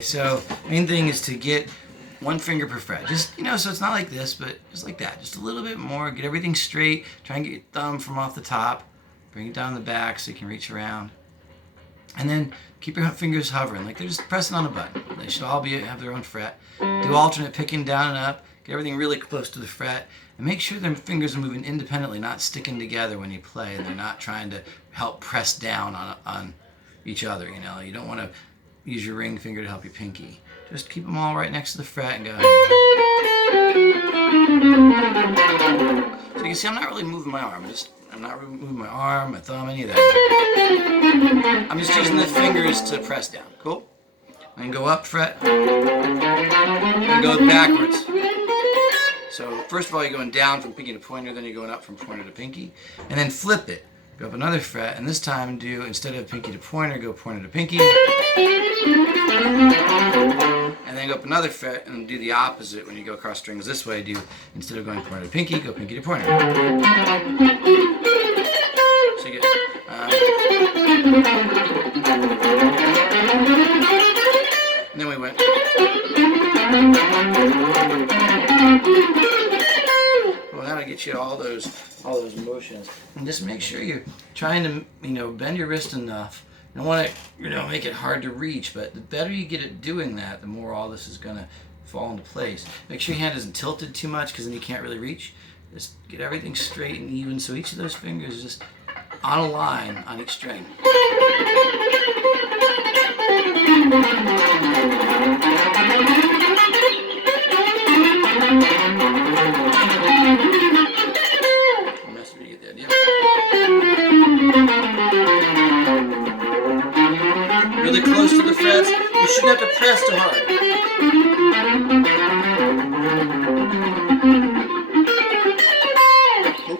So main thing is to get one finger per fret. Just, so it's not like this, but just like that. Just a little bit more. Get everything straight. Try and get your thumb from off the top. Bring it down the back so you can reach around. And then keep your fingers hovering, like they're just pressing on a button. They should all have their own fret. Do alternate picking down and up. Get everything really close to the fret. And make sure their fingers are moving independently, not sticking together when you play. And they're not trying to help press down on each other. You don't want to use your ring finger to help your pinky. Just keep them all right next to the fret and go. So you can see I'm not really moving my arm. I'm not moving my arm, my thumb, any of that. I'm just using the fingers to press down. Cool? And go up fret. And go backwards. So first of all, you're going down from pinky to pointer, then you're going up from pointer to pinky. And then flip it. Go up another fret, and this time do, instead of pinky to pointer, go pointer to pinky. And then go up another fret and do the opposite when you go across strings this way. Do, instead of going pointer to pinky, go pinky to pointer. So you get, and then we went. Well, that'll get you all those motions. And just make sure you're trying to, bend your wrist enough. You don't want to, make it hard to reach, but the better you get at doing that, the more all this is going to fall into place. Make sure your hand isn't tilted too much, because then you can't really reach. Just get everything straight and even, so each of those fingers is just on a line on each string. Really close to the frets. You shouldn't have to press too hard. You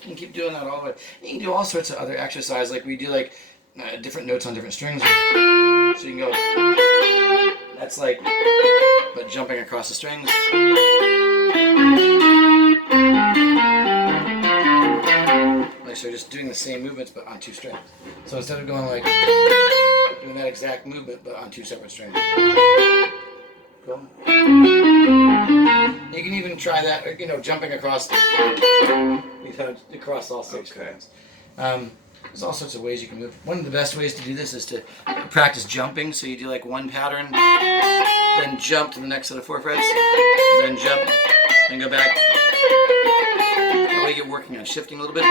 can keep doing that all the way. You can do all sorts of other exercises, like we do different notes on different strings. So you can go, that's but jumping across the strings. So just doing the same movements but on two strings. So instead of going doing that exact movement but on two separate strings. Cool. You can even try that, jumping across across all six strings. There's all sorts of ways you can move. One of the best ways to do this is to practice jumping. So you do one pattern, then jump to the next set of 4 frets, then jump, then go back. That way you're working on shifting a little bit.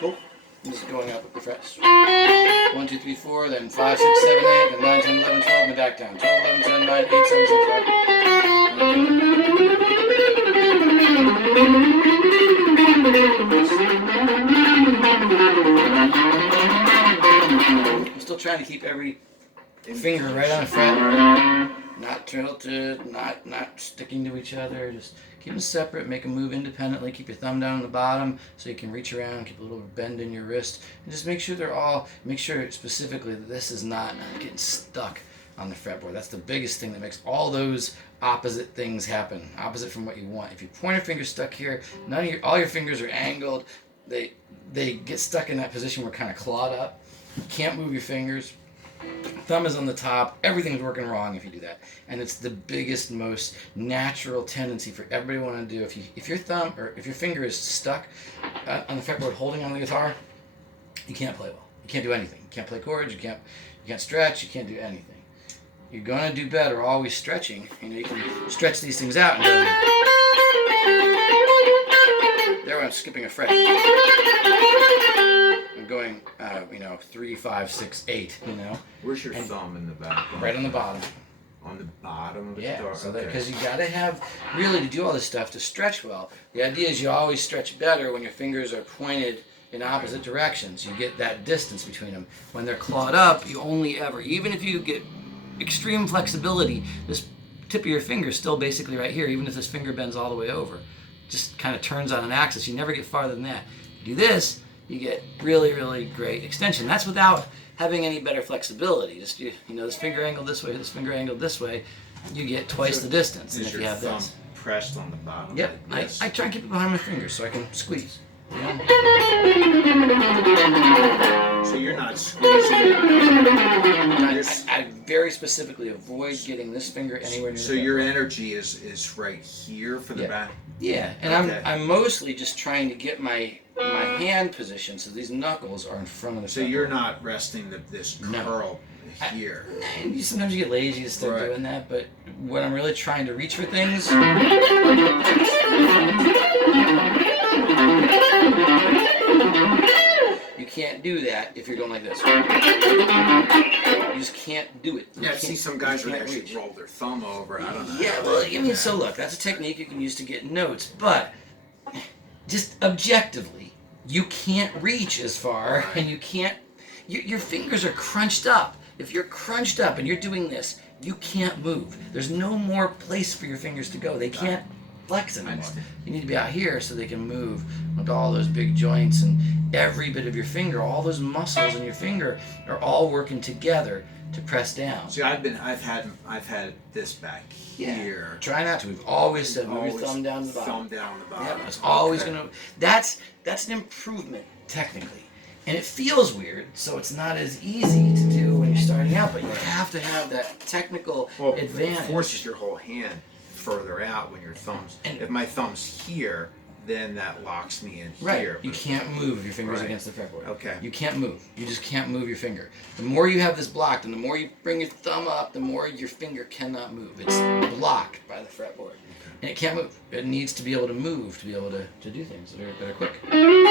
Cool. Just going up with the frets. 1, 2, 3, 4, then 5, 6, 7, 8, then 9, 10, 11, 12, and back down. 12, 11, 10, 9, 8, 7, 6, 5. I'm still trying to keep every finger right on the fret. Not tilted, not sticking to each other. Just keep them separate, make them move independently. Keep your thumb down on the bottom so you can reach around, keep a little bend in your wrist. And just make sure specifically that this is not getting stuck on the fretboard. That's the biggest thing that makes all those opposite things happen, opposite from what you want. If your pointer finger's stuck here, all your fingers are angled. They get stuck in that position where kind of clawed up. You can't move your fingers. Thumb is on the top. Everything's working wrong if you do that, and it's the biggest, most natural tendency for everybody to want to do. If your thumb or if your finger is stuck on the fretboard holding on the guitar, you can't play well. You can't do anything. You can't play chords. You can't stretch. You can't do anything. You're gonna do better always stretching. You can stretch these things out and go. There, I'm skipping a fret. I'm going, 3, 5, 6, 8. Where's your thumb in the back? Right on the bottom. On the bottom of the guitar? Yeah, so because you gotta have, really, to do all this stuff, to stretch well. The idea is you always stretch better when your fingers are pointed in opposite directions. You get that distance between them. When they're clawed up, you only ever, even if you get extreme flexibility, this tip of your finger is still basically right here, even if this finger bends all the way over. Just kind of turns on an axis. You never get farther than that. You do this, you get really, really great extension. That's without having any better flexibility. Just you know, this finger angled this way, this finger angled this way, you get twice the distance than Is if your you have thumb this. pressed on the bottom? Yep, like this? I try and keep it behind my fingers so I can squeeze. You know? So you're not squeezing. I very specifically avoid getting this finger anywhere near So the your fretboard. energy is right here for the Yeah. back. Yeah, and Okay. I'm mostly just trying to get my hand position so these knuckles are in front of the So fretboard. you're not resting this No. curl here. Sometimes you get lazy to start Right. doing that, but when I'm really trying to reach for things, you can't do that if you're going like this. You just can't do it. You Yeah, I can't- see some you guys would can't actually reach. roll their thumb over. I don't know. Yeah, how well, they I do mean, that. so look, that's a technique you can use to get notes, but just objectively, you can't reach as far, and you can't. Your fingers are crunched up. If you're crunched up and you're doing this, you can't move. There's no more place for your fingers to go. They can't flex anymore. understand. You need to be out here so they can move with all those big joints and every bit of your finger, all those muscles in your finger are all working together to press down. See, I've had this back here. Try not to. We've always said move your Always thumb down to the bottom. Thumb down the bottom. Yeah, it's always Okay. gonna. That's an improvement technically, and it feels weird, so it's not as easy to do when you're starting out. But you have to have that technical Well, advantage. it forces your whole hand further out when your thumb's. And- If my thumb's here, then that locks me in Right. here. You can't move if your finger's Right. against the fretboard. Okay. You can't move. You just can't move your finger. The more you have this blocked, and the more you bring your thumb up, the more your finger cannot move. It's blocked by the fretboard, and it can't move. It needs to be able to move to be able to do things that are quick. And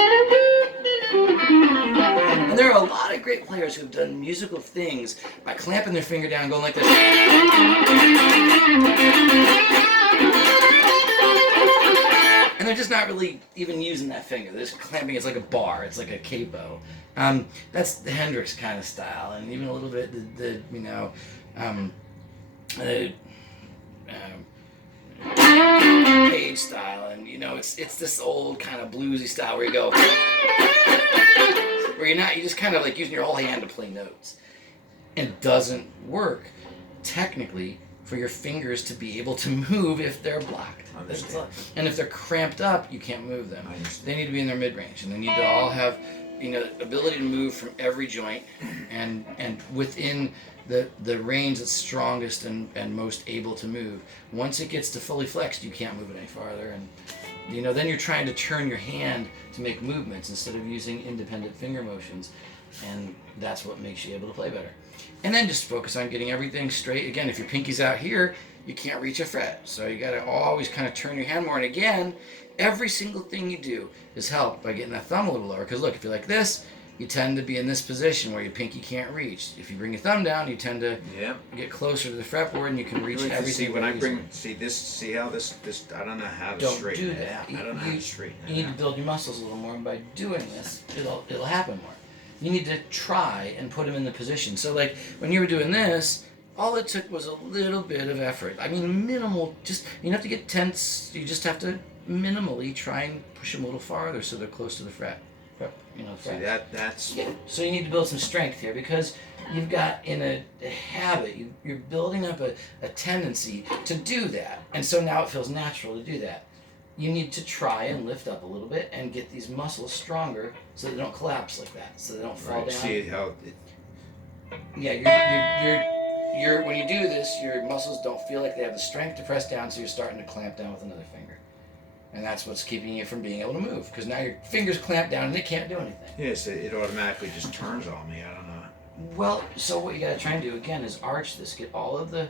there are a lot of great players who've done musical things by clamping their finger down, going like this. And they're just not really even using that finger. They're just clamping. It's like a bar. It's like a capo. That's the Hendrix kind of style, and even a little bit the Page style, and it's this old kind of bluesy style where you go where you're just kind of like using your whole hand to play notes. It doesn't work technically for your fingers to be able to move if they're blocked. Understand. And if they're cramped up, you can't move them. I understand. They need to be in their mid-range, and they need to all have ability to move from every joint and within the range that's strongest and most able to move. Once it gets to fully flexed, you can't move it any farther, and then you're trying to turn your hand to make movements instead of using independent finger motions, and that's what makes you able to play better. And then just focus on getting everything straight. Again, if your pinky's out here, you can't reach a fret, so you got to always kind of turn your hand more. And again, every single thing you do is helped by getting that thumb a little lower, because look, if you're like this, you tend to be in this position where your pinky can't reach. If you bring your thumb down, you tend to Yeah. get closer to the fretboard, and you can reach everything. See when I very bring see how this I don't know how to Don't straighten do it that. out. I don't know how to straighten You it need to out. build your muscles a little more, and by doing this, it'll happen more. You need to try and put them in the position. So like when you were doing this, all it took was a little bit of effort. I mean, minimal. Just you don't have to get tense. You just have to minimally try and push them a little farther so they're close to the fret. See Fret. that's Yeah. So you need to build some strength here because you've got in a habit, you're building up a tendency to do that. And so now it feels natural to do that. You need to try and lift up a little bit and get these muscles stronger so they don't collapse like that, so they don't fall right. down. See how it, Yeah, you're when you do this, your muscles don't feel like they have the strength to press down, so you're starting to clamp down with another finger. And that's what's keeping you from being able to move, because now your fingers clamp down and it can't do anything. yes, it automatically just turns on me. I don't know. Well, so what you gotta try and do again is arch this, get all of the,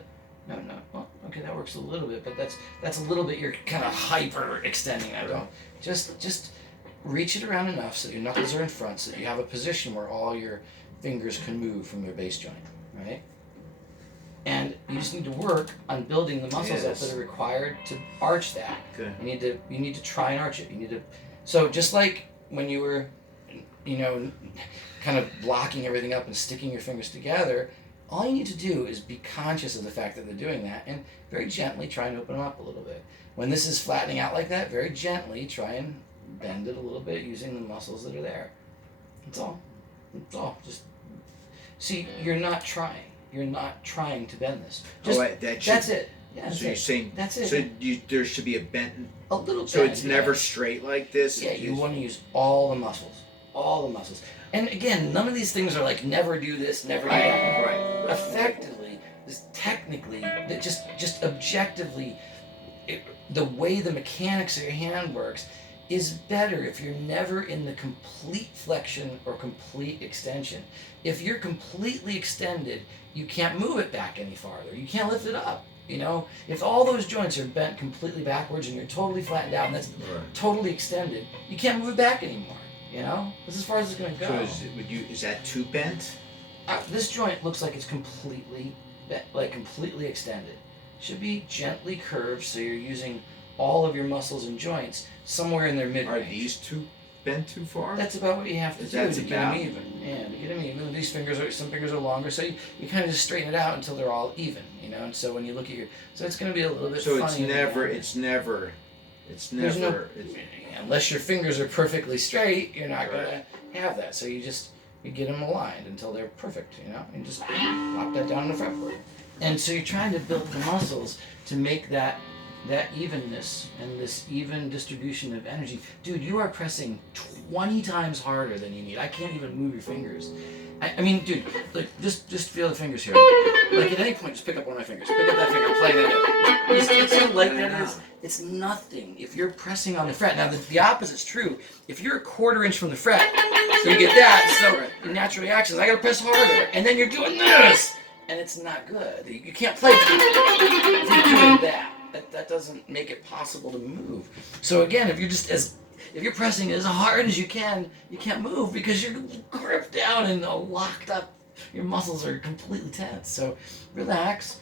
no, well, okay, that works a little bit, but that's a little bit, you're kind of hyper extending that. Don't, just reach it around enough so that your knuckles are in front, so that you have a position where all your fingers can move from their base joint, right? And you just need to work on building the muscles up Yes. that are required to arch that. Okay. You need to try and arch it. So just like when you were, kind of blocking everything up and sticking your fingers together, all you need to do is be conscious of the fact that they're doing that and very gently try and open them up a little bit. When this is flattening out like that, very gently try and bend it a little bit using the muscles that are there. That's all. That's all. Just see, you're not trying. You're not trying to bend this. Just, that's it. Yeah, that's so you're it. saying That's it. So there should be a bent. A little bit. So it's never straight like this. Yeah, you want to use all the muscles. All the muscles. And again, none of these things are like never do this, never do that. Right. Effectively, technically, just objectively, the way the mechanics of your hand works is better if you're never in the complete flexion or complete extension. If you're completely extended, you can't move it back any farther. You can't lift it up. You know, if all those joints are bent completely backwards and you're totally flattened out and that's totally extended, you can't move it back anymore. You know, that's as far as it's going to go. So is that too bent? This joint looks like it's completely bent, like completely extended. Should be gently curved so you're using all of your muscles and joints somewhere in their mid-range. Are these too bent too far? That's about what you have to do to get them even. Yeah, to get them even. These some fingers are longer, so you kind of just straighten it out until they're all even, you know. And so when you look at so it's going to be a little bit. So funny it's never. Unless your fingers are perfectly straight, you're not going to have that. So you get them aligned until they're perfect, you know. And just lock that down on the fretboard. And so you're trying to build the muscles to make that evenness and this even distribution of energy. Dude, you are pressing 20 times harder than you need. I can't even move your fingers. I mean, dude, like just feel the fingers here. Like at any point, just pick up one of my fingers. Pick up that finger, play that up. It's so light that is. It's nothing if you're pressing on the fret. Now the opposite's true. If you're a quarter inch from the fret, so you get that. So the natural reaction is I gotta press harder, and then you're doing this, and it's not good. You can't play if you're doing that. That doesn't make it possible to move. So again, if you're pressing as hard as you can't move because you're gripped down and locked up. Your muscles are completely tense. So relax.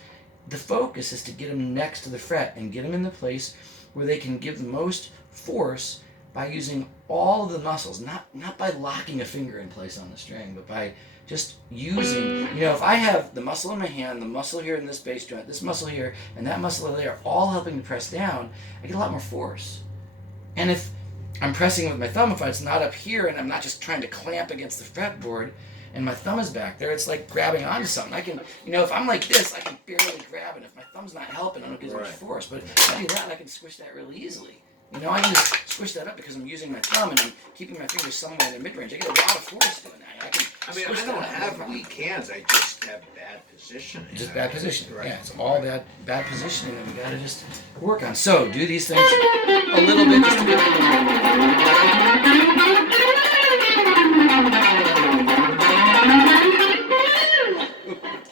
The focus is to get them next to the fret and get them in the place where they can give the most force by using all of the muscles, not by locking a finger in place on the string, but by just using, if I have the muscle in my hand, the muscle here in this base joint, this muscle here, and that muscle there, all helping to press down, I get a lot more force. And if I'm pressing with my thumb, if it's not up here and I'm not just trying to clamp against the fretboard and my thumb is back there, it's like grabbing onto something. I can, if I'm like this, I can barely grab it. If my thumb's not helping, I don't get as much force. But if I do that, I can squish that really easily. I can just squish that up because I'm using my thumb and I'm keeping my fingers somewhere in the mid-range. I get a lot of force doing that. I don't have weak hands. I just have bad positioning. Just bad positioning. Right. Yeah, it's all bad positioning that we got to just work on. So do these things a little bit just to get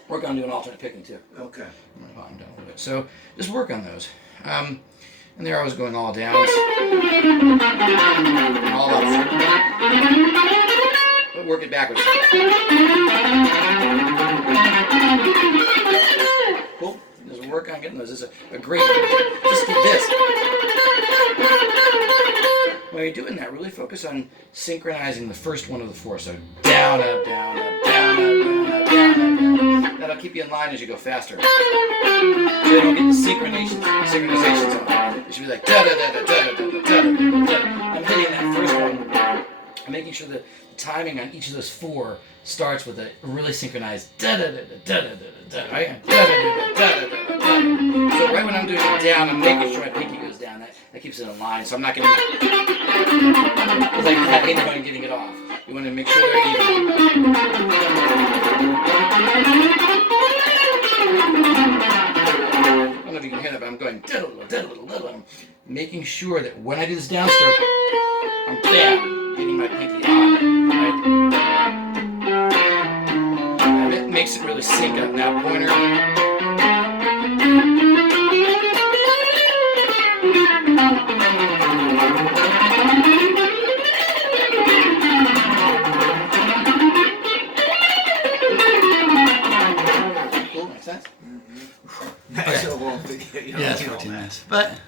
work on doing alternate picking too. Okay. I'm gonna calm down a little bit. So just work on those. And there I was going all downs. All ups. But work it backwards. Cool. Just work on getting those. This is a great. Just get this. When you're doing that, really focus on synchronizing the first one of the four. So down, up, down, up, down, up, down, up, down, up. That'll keep you in line as you go faster. So you don't get the synchronizations on it. It should be like da da da da da da da da. I'm hitting that first one. I'm making sure that the timing on each of those four starts with a really synchronized da da da da da da da. Right? Da da da da da da da. So right when I'm doing it down, I'm making sure my pinky goes down. That keeps it in line. So I'm not getting it's like tapping and getting it off. You want to make sure they're even. I don't know if you can hear that, but I'm going diddle. I'm making sure that when I do this downstroke, I'm getting my pinky on. Right? And it makes it really sync up that pointer. Cool, makes sense? That's a long video. Yeah, that's 14 minutes. But